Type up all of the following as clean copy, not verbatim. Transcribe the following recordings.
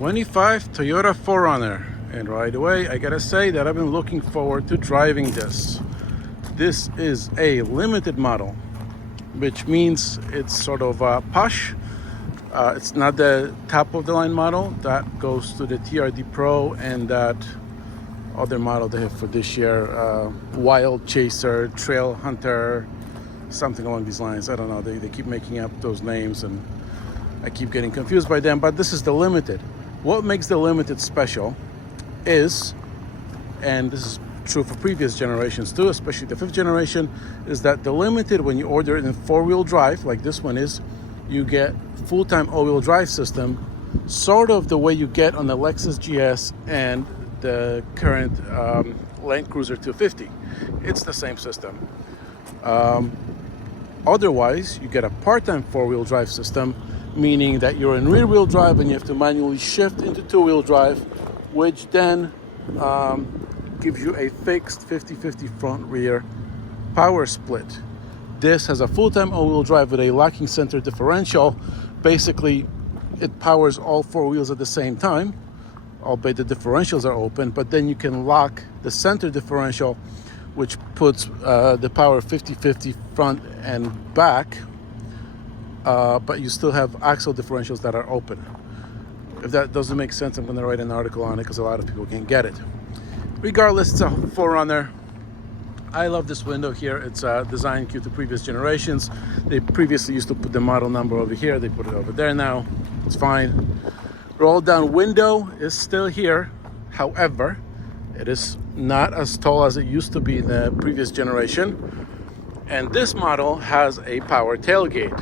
25 Toyota 4Runner, and right away I gotta say that I've been looking forward to driving this. This is a limited model, which means it's sort of posh. It's not the top of the line model that goes to the TRD Pro and that other model they have for this year, Wild Chaser, Trail Hunter, something along these lines. I don't know, they keep making up those names and I keep getting confused by them, but this is the limited. What makes the limited special is, and this is true for previous generations too, especially the 5th generation, is that the limited, when you order it in 4-wheel drive, like this one is, you get full-time all-wheel drive system, sort of the way you get on the Lexus GS and the current Land Cruiser 250. It's the same system. Otherwise, you get a part-time 4-wheel drive system, meaning that you're in rear-wheel drive and you have to manually shift into 2-wheel drive, which then gives you a fixed 50-50 front-rear power split. This has a full-time all-wheel drive with a locking center differential. Basically, it powers all 4 wheels at the same time, albeit the differentials are open, but then you can lock the center differential, which puts the power 50-50 front and back, but you still have axle differentials that are open. If that doesn't make sense, I'm going to write an article on it because a lot of people can't get it. Regardless, it's a 4Runner. I love this window here. It's designed due to previous generations. They previously used to put the model number over here. They put it over there now. It's fine. Roll down window is still here. However, it is not as tall as it used to be in the previous generation. And this model has a power tailgate.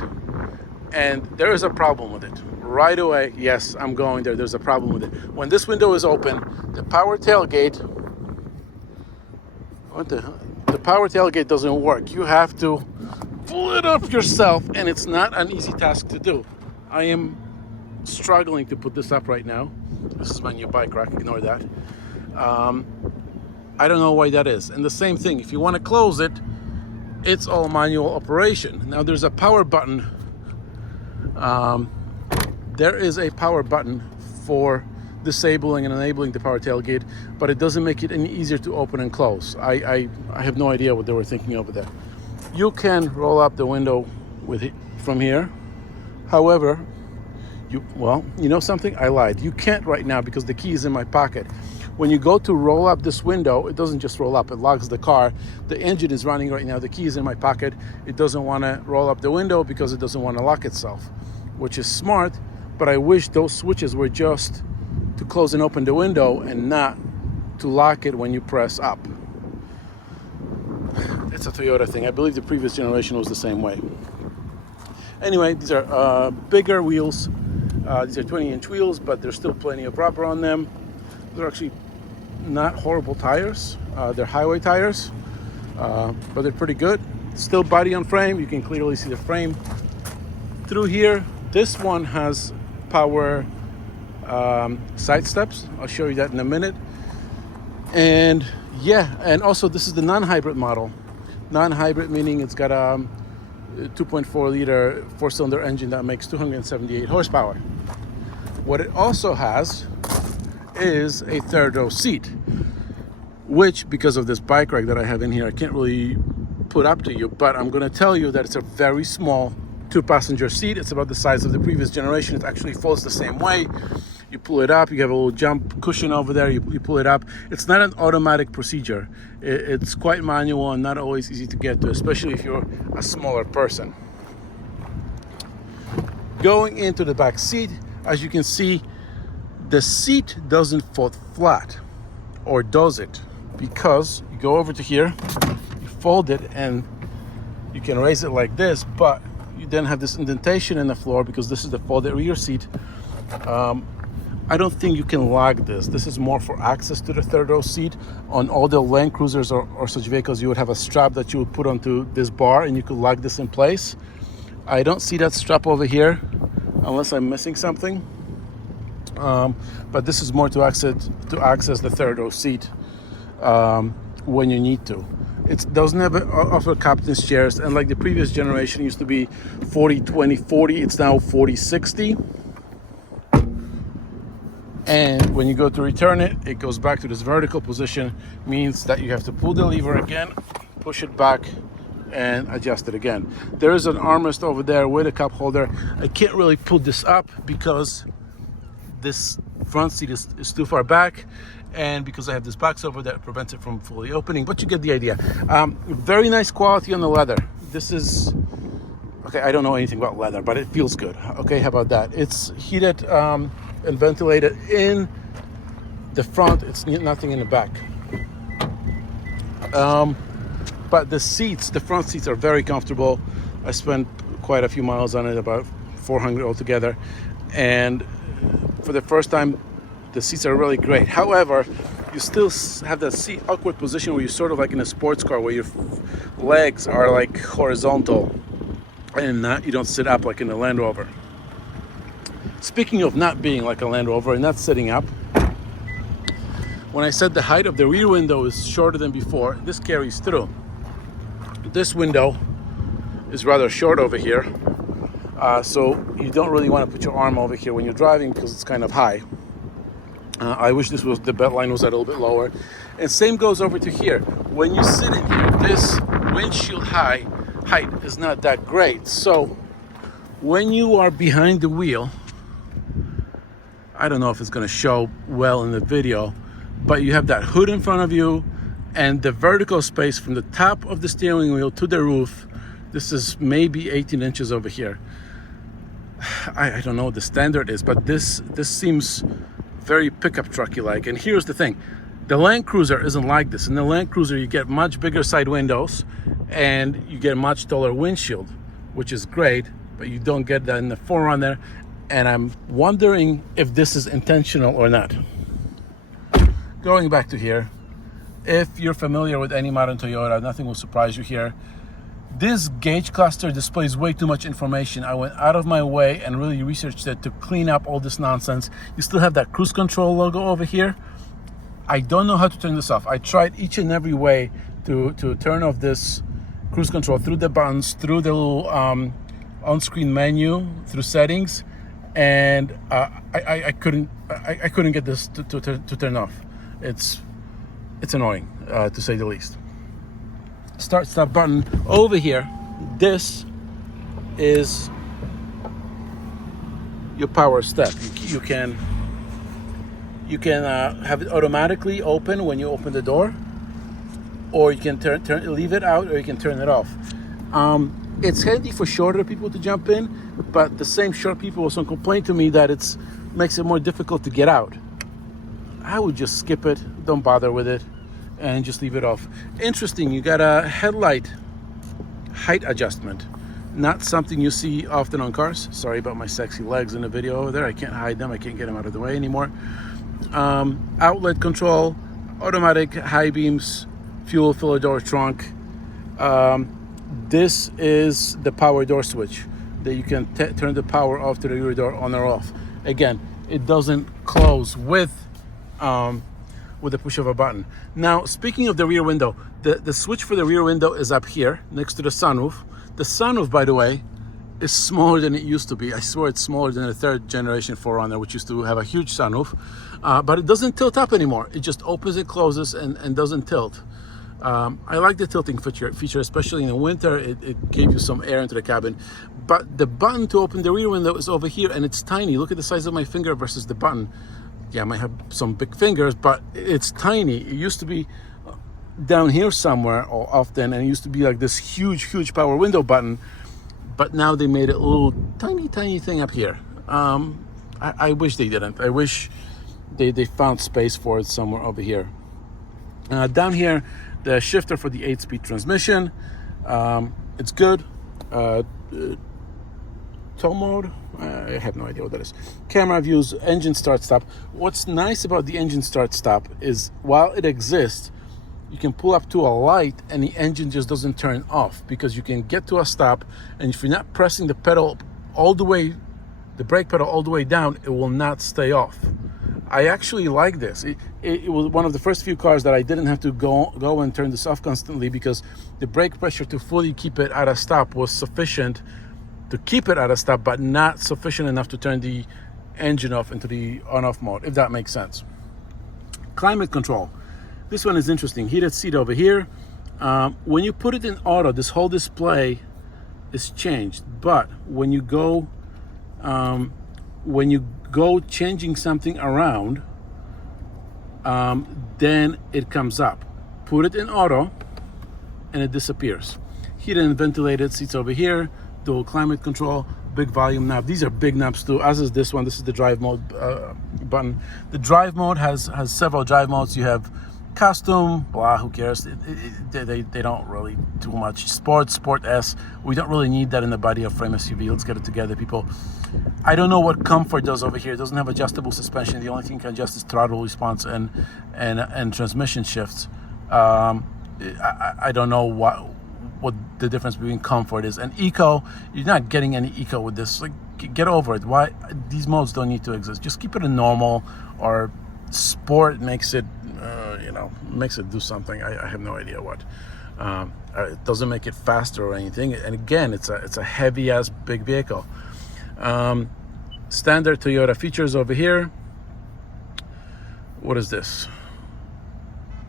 And there is a problem with it. Right away, yes, I'm going there. There's a problem with it. When this window is open, the power tailgate, the power tailgate doesn't work. You have to pull it up yourself, and it's not an easy task to do. I am struggling to put this up right now. This is my new bike rack, ignore that. I don't know why that is. And the same thing, if you want to close it, it's all manual operation. Now there's a power button. There is a power button for disabling and enabling the power tailgate, but it doesn't make it any easier to open and close. I have no idea what they were thinking over there. You can roll up the window with it from here. However, you know something? I lied. You can't right now because the key is in my pocket. When you go to roll up this window, it doesn't just roll up, it locks the car. The engine is running right now. The key is in my pocket. It doesn't want to roll up the window because it doesn't want to lock itself, which is smart, but I wish those switches were just to close and open the window and not to lock it when you press up. It's a Toyota thing. I believe the previous generation was the same way. Anyway, these are bigger wheels. These are 20-inch wheels, but there's still plenty of rubber on them. They're actually not horrible tires. They're highway tires, but they're pretty good. Still body on frame. You can clearly see the frame through here. This one has power side steps. I'll show you that in a minute. And yeah, and also this is the non-hybrid model. Non-hybrid meaning it's got a 2.4 liter 4-cylinder engine that makes 278 horsepower. What it also has is a third row seat, which because of this bike rack that I have in here, I can't really put up to you, but I'm going to tell you that it's a very small 2-passenger seat. It's about the size of the previous generation. It actually folds the same way. You pull it up, you have a little jump cushion over there, you pull it up. It's not an automatic procedure. It's quite manual and not always easy to get to, especially if you're a smaller person. Going into the back seat, as you can see, the seat doesn't fold flat, or does it? Because you go over to here, you fold it, and you can raise it like this, but you then have this indentation in the floor because this is the folded rear seat. I don't think you can lock this. This is more for access to the third row seat. On all the Land Cruisers or such vehicles, you would have a strap that you would put onto this bar and you could lock this in place. I don't see that strap over here unless I'm missing something. But this is more to access the third row seat when you need to. It doesn't have offer captain's chairs, and like the previous generation used to be 40-20-40, it's now 40-60. And when you go to return it, it goes back to this vertical position, means that you have to pull the lever again, push it back, and adjust it again. There is an armrest over there with a cup holder. I can't really pull this up because this front seat is too far back, and because I have this box over that prevents it from fully opening, but you get the idea. Very nice quality on the leather. This is, okay, I don't know anything about leather, but it feels good. Okay, how about that? It's heated and ventilated in the front. It's nothing in the back. But the seats, the front seats are very comfortable. I spent quite a few miles on it, about 400 altogether. And for the first time, the seats are really great. However, you still have that seat awkward position where you're sort of like in a sports car where your legs are like horizontal and you don't sit up like in a Land Rover. Speaking of not being like a Land Rover and not sitting up, when I said the height of the rear window is shorter than before, this carries through. This window is rather short over here, so you don't really want to put your arm over here when you're driving because it's kind of high. I wish the belt line was a little bit lower. And same goes over to here. When you sit in here, this windshield height is not that great. So when you are behind the wheel, I don't know if it's going to show well in the video, but you have that hood in front of you and the vertical space from the top of the steering wheel to the roof. This is maybe 18 inches over here. I don't know what the standard is, but this seems very pickup trucky like. And here's the thing, the Land Cruiser isn't like this. In the Land Cruiser you get much bigger side windows and you get a much taller windshield, which is great, but you don't get that in the 4Runner. And I'm wondering if this is intentional or not. Going back to here, if you're familiar with any modern Toyota, nothing will surprise you here. This gauge cluster displays way too much information. I went out of my way and really researched it to clean up all this nonsense. You still have that cruise control logo over here. I don't know how to turn this off. I tried each and every way to turn off this cruise control, through the buttons, through the little on-screen menu, through settings, and I couldn't get this to turn off. It's annoying, to say the least. Start stop button over here. This is your power step. You can have it automatically open when you open the door, or you can leave it out, or you can turn it off. It's handy for shorter people to jump in, but the same short people also complain to me that it makes it more difficult to get out. I would just skip it, don't bother with it, and just leave it off. Interesting, you got a headlight height adjustment. Not something you see often on cars. Sorry about my sexy legs in the video over there. I can't hide them. I can't get them out of the way anymore. Outlet control, automatic high beams, fuel filler door trunk. This is the power door switch that you can turn the power off to the rear door on or off. Again, it doesn't close with the push of a button. Now, speaking of the rear window, the switch for the rear window is up here next to the sunroof. The sunroof, by the way, is smaller than it used to be. I swear it's smaller than the third generation 4Runner, which used to have a huge sunroof, but it doesn't tilt up anymore. It just opens and closes and doesn't tilt. I like the tilting feature, especially in the winter. It gave you some air into the cabin. But the button to open the rear window is over here, and it's tiny. Look at the size of my finger versus the button. Yeah, I might have some big fingers, but it's tiny. It used to be down here somewhere often, and it used to be like this huge power window button. But now they made it a little tiny thing up here. I wish they didn't. I wish they found space for it somewhere over here. Down here, the shifter for the 8-speed transmission. It's good. Tow mode, I have no idea what that is. Camera views, engine start stop. What's nice about the engine start stop is while it exists, you can pull up to a light and the engine just doesn't turn off, because you can get to a stop, and if you're not pressing the pedal all the way, the brake pedal all the way down, it will not stay off. I actually like this. It was one of the first few cars that I didn't have to go and turn this off constantly, because the brake pressure to fully keep it at a stop was sufficient to keep it at a stop, but not sufficient enough to turn the engine off into the on-off mode, if that makes sense. Climate control. This one is interesting. Heated seat over here. When you put it in auto, this whole display is changed. But when you go changing something around, then it comes up. Put it in auto, and it disappears. Heated and ventilated seats over here. Dual climate control. Big volume knob. These are big knobs too, as is this one. This is the drive mode button. The drive mode has several drive modes. You have custom, blah, who cares? They don't really do much. Sport, Sport S. We don't really need that in the body of frame SUV. Let's get it together, people. I don't know what comfort does over here. It doesn't have adjustable suspension. The only thing you can adjust is throttle response and transmission shifts. I don't know what the difference between comfort is. And eco, you're not getting any eco with this. Like, get over it. Why? These modes don't need to exist. Just keep it in normal, or sport makes it do something. I have no idea what. It doesn't make it faster or anything. And again, it's a heavy ass big vehicle. Standard Toyota features over here. What is this?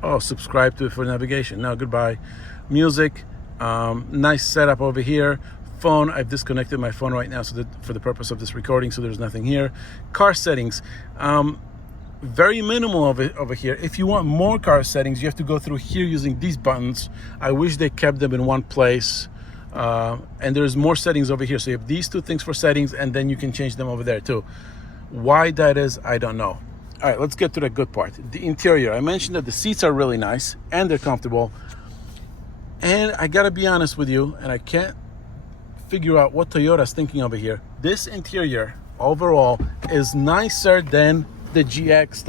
Oh, subscribe to it for navigation. No, goodbye. Music. Nice setup over here. Phone. I've disconnected my phone right now so that for the purpose of this recording, so there's nothing here. Car settings. Very minimal over here. If you want more car settings, you have to go through here using these buttons. I wish they kept them in one place. And there's more settings over here. So you have these two things for settings, and then you can change them over there too. Why that is, I don't know. All right, let's get to the good part. The interior. I mentioned that the seats are really nice and they're comfortable. And I gotta be honest with you, and I can't figure out what Toyota's thinking over here. This interior overall is nicer than the GX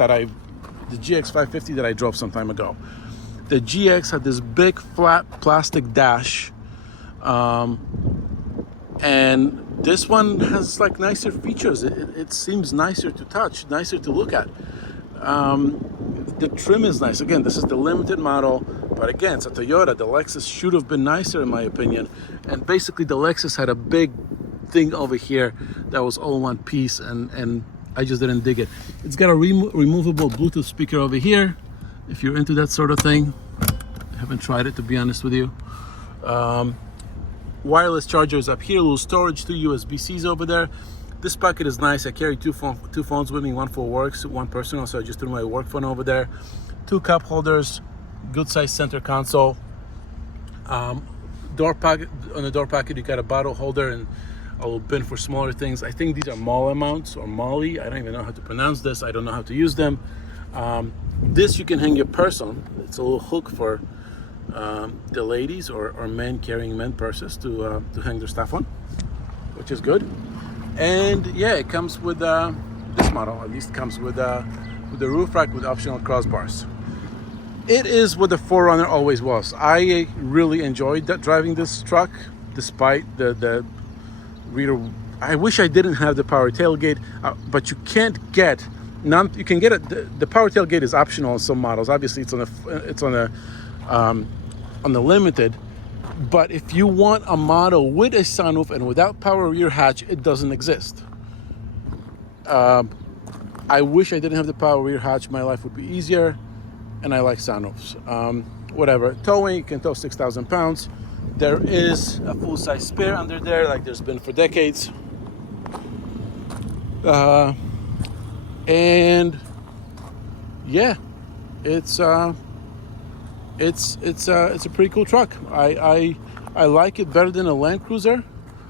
the GX 550 that I drove some time ago. The GX had this big flat plastic dash, and this one has like nicer features. It seems nicer to touch, nicer to look at. The trim is nice. Again, this is the limited model, but again, it's a Toyota. The Lexus should have been nicer in my opinion. And basically the Lexus had a big thing over here that was all one piece, and I just didn't dig it. It's got a removable Bluetooth speaker over here, if you're into that sort of thing. I haven't tried it, to be honest with you. Wireless chargers up here, little storage, 2 USB-Cs over there. This pocket is nice. I carry two phones with me, one for work, one personal, so I just threw my work phone over there. 2 cup holders, good size center console. Door pocket. On the door pocket, you got a bottle holder and a little bin for smaller things. I think these are Molly mounts or Molly. I don't even know how to pronounce this. I don't know how to use them. This you can hang your purse on. It's a little hook for the ladies or men carrying men purses to hang their stuff on, which is good. And yeah, it comes with this model. At least comes with the roof rack with optional crossbars. It is what the 4Runner always was. I really enjoyed driving this truck, despite the rear. I wish I didn't have the power tailgate, but you can't get you can get it. The power tailgate is optional on some models. Obviously, it's on the limited. But if you want a model with a sunroof and without power rear hatch, it doesn't exist. I wish I didn't have the power rear hatch. My life would be easier, and I like sunroofs. Whatever. Towing, you can tow 6,000 pounds. There is a full-size spare under there, like there's been for decades. And yeah, it's a pretty cool truck. I like it better than a Land Cruiser,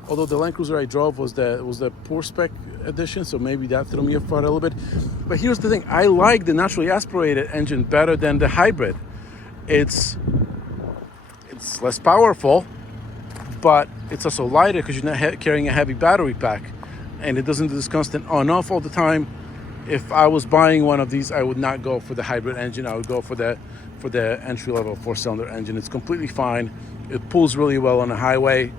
although the Land Cruiser I drove was the poor spec edition, so maybe that threw me apart a little bit. But here's the thing: I like the naturally aspirated engine better than the hybrid. It's less powerful, but it's also lighter because you're not carrying a heavy battery pack, and it doesn't do this constant on-off all the time. If I was buying one of these, I would not go for the hybrid engine. I would go for the entry-level 4-cylinder engine. It's completely fine. It pulls really well on the highway.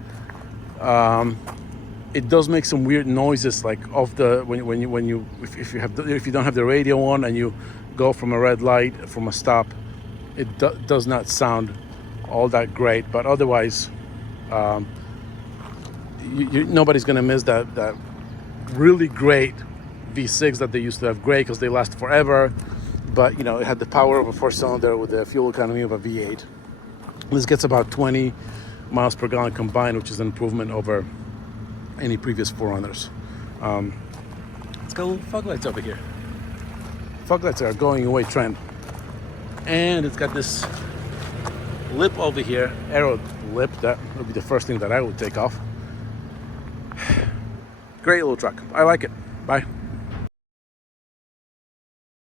It does make some weird noises, like if you don't have the radio on and you go from a red light from a stop, it does not sound all that great. But otherwise, nobody's gonna miss that really great V6 that they used to have, great because they last forever, but you know, it had the power of a 4-cylinder with the fuel economy of a V8. This gets about 20 miles per gallon combined, which is an improvement over any previous 4Runners. It's got little fog lights over here. Fog lights are a going away trend. And it's got this lip over here, arrow lip. That would be the first thing that I would take off. Great little truck. I like it. Bye.